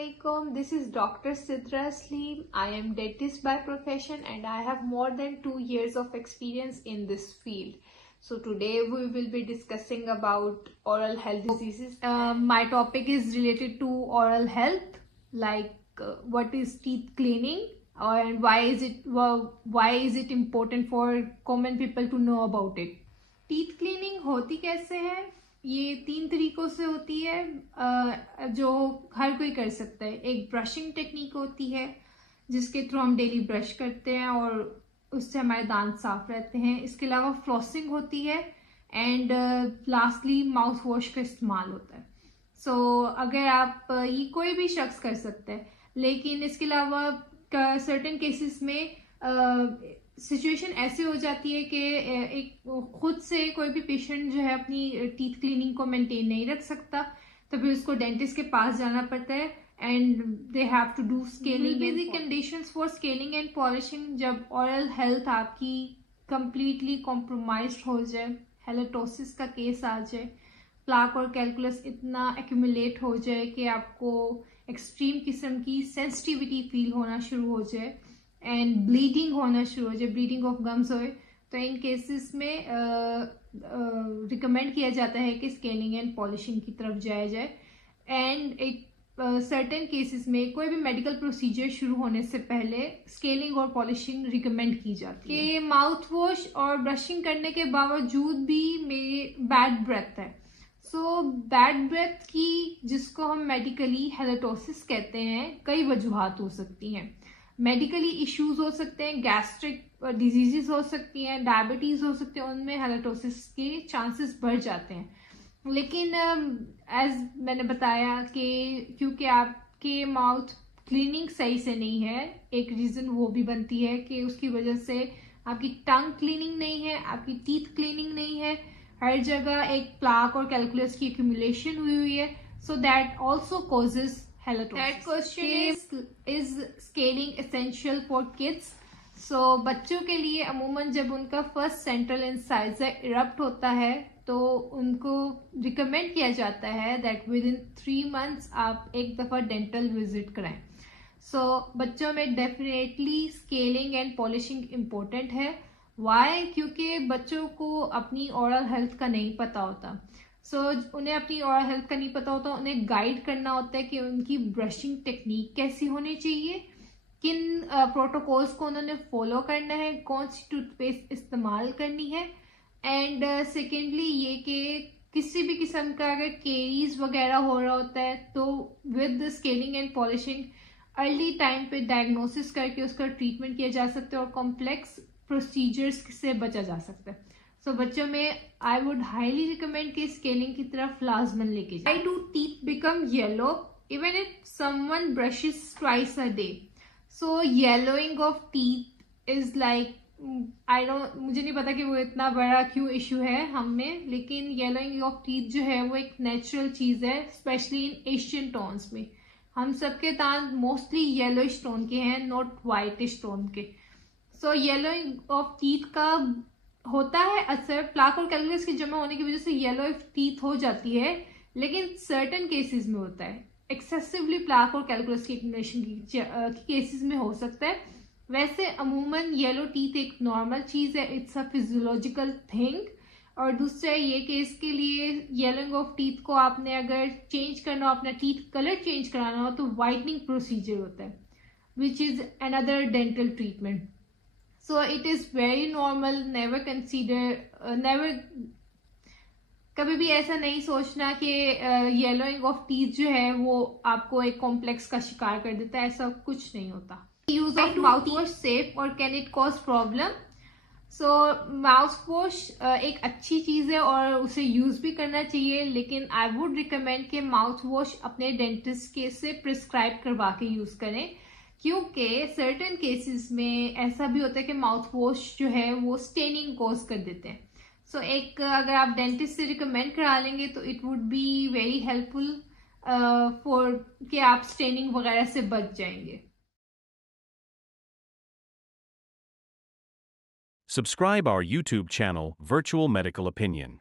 Assalamualaikum. This is Dr. Sidra Asleem. I am dentist by profession and I have more than 2 years of experience in this field. So today we will be discussing about oral health diseases. My topic is related to oral health, like what is teeth cleaning and why is it important for common people to know about it. Teeth cleaning होती कैसे है? ये 3 तरीकों से होती है जो हर कोई कर सकता है. एक ब्रशिंग टेक्निक होती है जिसके थ्रू हम डेली ब्रश करते हैं और उससे हमारे दांत साफ रहते हैं. इसके अलावा फ्लॉसिंग होती है एंड लास्टली माउथ वॉश का इस्तेमाल होता है. सो अगर आप ये कोई भी शख्स कर सकता है, लेकिन इसके अलावा सर्टेन केसेस में सिचुएशन ऐसी हो जाती है कि एक खुद से कोई भी पेशेंट जो है अपनी टीथ क्लीनिंग को मेंटेन नहीं रख सकता, तो फिर उसको डेंटिस्ट के पास जाना पड़ता है and they have to do scaling. Basic conditions for scaling and polishing, जब ओरल हेल्थ आपकी कंप्लीटली कॉम्प्रोमाइज्ड हो जाए, हेलेटोसिस का केस आ जाए, प्लाक और कैलकुलस इतना एक्यूमुलेट हो जाए कि आपको एक्सट्रीम किस्म की सेंसिटिविटी फील होना शुरू हो जाए एंड ब्लीडिंग होना शुरू हो जाए, ब्लीडिंग ऑफ गम्स होए, तो इन केसेस में रिकमेंड किया जाता है कि स्केलिंग एंड पॉलिशिंग की तरफ जाया जाए. एंड एक सर्टेन केसेस में कोई भी मेडिकल प्रोसीजर शुरू होने से पहले स्केलिंग और पॉलिशिंग रिकमेंड की जाती है. कि माउथ वॉश और ब्रशिंग करने के बावजूद भी मेरे बैड ब्रेथ है. सो बैड ब्रेथ की, जिसको हम मेडिकली हेलेटोसिस कहते हैं, कई वजूहात हो सकती हैं. मेडिकली इश्यूज हो सकते हैं, गैस्ट्रिक डिजीजेस हो सकती हैं, डायबिटीज हो सकती है, उनमें हेलेटोसिस के चांसेस बढ़ जाते हैं. लेकिन एज मैंने बताया कि क्योंकि आपके माउथ क्लीनिंग सही से नहीं है, एक रीज़न वो भी बनती है कि उसकी वजह से आपकी टंग क्लीनिंग नहीं है, आपकी टीथ क्लीनिंग नहीं है, हर जगह एक प्लाक और कैलकुलस की एक्यूमुलेशन हुई है. So that also causes halitosis. That question is scaling essential for kids. So बच्चों के लिए अमूमन जब उनका फर्स्ट सेंट्रल इंसाइजर इरप्ट होता है तो उनको रिकमेंड किया जाता है दैट विद इन 3 months आप एक दफ़ा डेंटल विजिट कराएं. सो बच्चों में definitely scaling and polishing important है. वाई? क्योंकि बच्चों को अपनी ओरल हेल्थ का नहीं पता होता. उन्हें अपनी ओरल हेल्थ का नहीं पता होता, उन्हें गाइड करना होता है कि उनकी ब्रशिंग टेक्निक कैसी होनी चाहिए, किन प्रोटोकॉल्स को उन्होंने फॉलो करना है, कौन सी टूथपेस्ट इस्तेमाल करनी है. एंड सेकेंडली ये कि किसी भी किस्म का अगर केरीज वगैरह हो रहा होता है तो with scaling and polishing early time पे डायग्नोसिस करके उसका ट्रीटमेंट किया जा सकता है और कॉम्प्लेक्स प्रोसीजर्स से बचा जा सकता है. सो बच्चों में आई वुड हाईली रिकमेंड कि स्केलिंग की तरफ लाजमन लेके जाए. I do teeth become yellow even if someone brushes twice a day. So yellowing of teeth is like, मुझे नहीं पता कि वो इतना बड़ा क्यों इशू है हम में, लेकिन येलोइंग ऑफ टीथ जो है वो एक नेचुरल चीज़ है, स्पेशली इन एशियन टोन्स में. हम सबके दांत मोस्टली येलोइश टोन के हैं, नॉट वाइटिश टोन के. सो येलोइंग ऑफ टीथ का होता है असर, प्लाक और कैलकुलस के जमा होने की वजह से येलो टीथ हो जाती है, लेकिन सर्टेन केसेस में होता है. एक्सेसिवली प्लाक और कैलकुलस की एक्यूमुलेशन की केसेस में हो सकता है. वैसे अमूमन येलो टीथ एक नॉर्मल चीज़ है, इट्स अ फिजियोलॉजिकल थिंग. और दूसरा ये कि इसके लिए येलोइंग ऑफ टीथ को आपने अगर चेंज करना हो, अपना टीथ कलर चेंज कराना हो, तो वाइटनिंग प्रोसीजर होता है which is another dental treatment. So it is very normal. कभी भी ऐसा नहीं सोचना कि येलोइंग ऑफ टीथ जो है वो आपको एक कॉम्प्लेक्स का शिकार कर देता है, ऐसा कुछ नहीं होता. Use of mouthwash safe और can it cause problem? So mouthwash एक अच्छी चीज़ है और उसे यूज भी करना चाहिए, लेकिन आई वुड रिकमेंड कि माउथ वॉश अपने डेंटिस्ट के से प्रिस्क्राइब करवा के यूज करें, क्योंकि सर्टेन केसेस में ऐसा भी होता है कि माउथ वॉश जो है वो स्टेनिंग कॉज कर देते हैं. सो एक अगर आप डेंटिस्ट से रिकमेंड करा लेंगे तो it would be very helpful for कि आप स्टेनिंग वगैरह से बच जाएंगे. Subscribe our YouTube channel, Virtual Medical Opinion.